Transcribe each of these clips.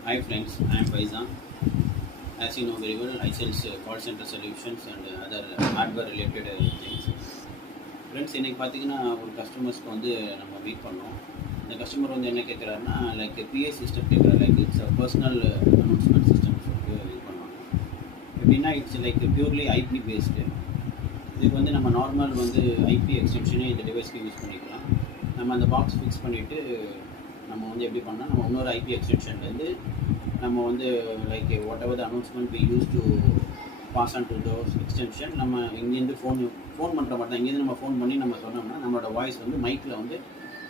Hi friends, I am Faizan. As you know very well, I sell call center solutions and other hardware related things. Friends இன்றைக்கி பார்த்தீங்கன்னா ஒரு கஸ்டமர்ஸ்க்கு வந்து நம்ம meet பண்ணோம். இந்த கஸ்டமர் வந்து என்ன கேட்குறாருன்னா, லைக் பிஏ சிஸ்டம் கேட்குறாரு. Like it's personal announcement system சொல்லிட்டு இது பண்ணுவாங்க. எப்படின்னா it's like purely IP based. இதுக்கு வந்து நம்ம நார்மல் வந்து ஐபி எக்ஸ்டென்ஷனே இந்த டிவைஸ்க்கு யூஸ் பண்ணிக்கலாம். நம்ம அந்த பாக்ஸ் ஃபிக்ஸ் பண்ணிவிட்டு நம்ம வந்து எப்படி பண்ணால் நம்ம இன்னொரு ஐபி எக்ஸ்டென்ஷன்லேருந்து நம்ம வந்து like whatever the announcement we use to pass on to those extension நம்ம இங்கேருந்து ஃபோன் பண்ணுற மாதிரி தான். இங்கேருந்து நம்ம ஃபோன் பண்ணி நம்ம சொன்னோம்னா நம்மளோட வாய்ஸ் வந்து மைக்கில் வந்து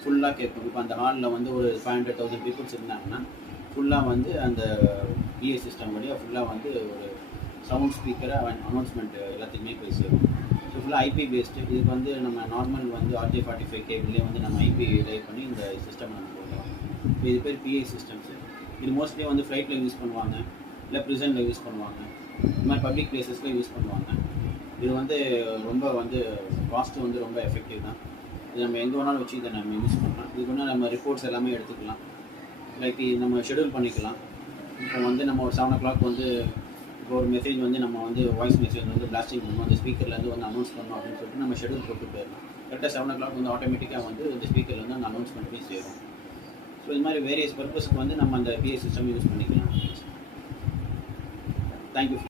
ஃபுல்லாக கேட்கும். இப்போ அந்த ஹாலில் வந்து ஒரு 500,000 பீப்புள்ஸ் இருந்தாங்கன்னா ஃபுல்லாக வந்து அந்த பிஏ சிஸ்டம் வழியாக ஃபுல்லாக வந்து ஒரு சவுண்ட் ஸ்பீக்கராக அனௌன்ஸ்மெண்ட் எல்லாத்துக்குமே போய் சேரும். ஸோ ஃபுல்லாக ஐபி பேஸ்டு. இதுக்கு வந்து நம்ம நார்மல் வந்து RJ45 கேபிள்லேயே வந்து நம்ம ஐபி டைப் பண்ணி இந்த சிஸ்டம் நம்ம போடுறோம். இப்போ இது பேர் பிஏ சிஸ்டம்ஸு. இது மோஸ்ட்லி வந்து ஃப்ளைட்டில் யூஸ் பண்ணுவாங்க, இல்லை ப்ரிசனில் யூஸ் பண்ணுவாங்க, இந்த மாதிரி பப்ளிக் பிளேசஸில் யூஸ் பண்ணுவாங்க. இது வந்து ரொம்ப வந்து காஸ்ட்டு வந்து ரொம்ப எஃபெக்டிவ் தான். இது நம்ம எங்கே வேணாலும் வச்சு இதை நம்ம யூஸ் பண்ணலாம். இதுக்கு வந்து நம்ம ரிப்போர்ட்ஸ் எல்லாமே எடுத்துக்கலாம். லைக் நம்ம ஷெடியூல் பண்ணிக்கலாம். இப்போ வந்து நம்ம ஒரு 7 o'clock வந்து இப்போ ஒரு மெசேஜ் வந்து நம்ம வந்து வாய்ஸ் மெசேஜ் வந்து பிளாஸ்டிங் பண்ணணும், அந்த ஸ்பீக்கர்லேருந்து வந்து அனௌன்ஸ் பண்ணணும் அப்படின்னு சொல்லிட்டு நம்ம ஷெடியூல் போட்டு போயிடலாம். கரெக்டாக 7 o'clock வந்து ஆட்டோமேட்டிக்காக வந்து இந்த ஸ்பீக்கர்லேருந்து அந்த அனௌன்ஸ்மெண்ட் போய் சேரும். ஸோ இது மாதிரி வேரியஸ் பர்பஸ்க்கு வந்து நம்ம அந்த பிஏ சிஸ்டம் யூஸ் பண்ணிக்கலாம். தேங்க்யூ.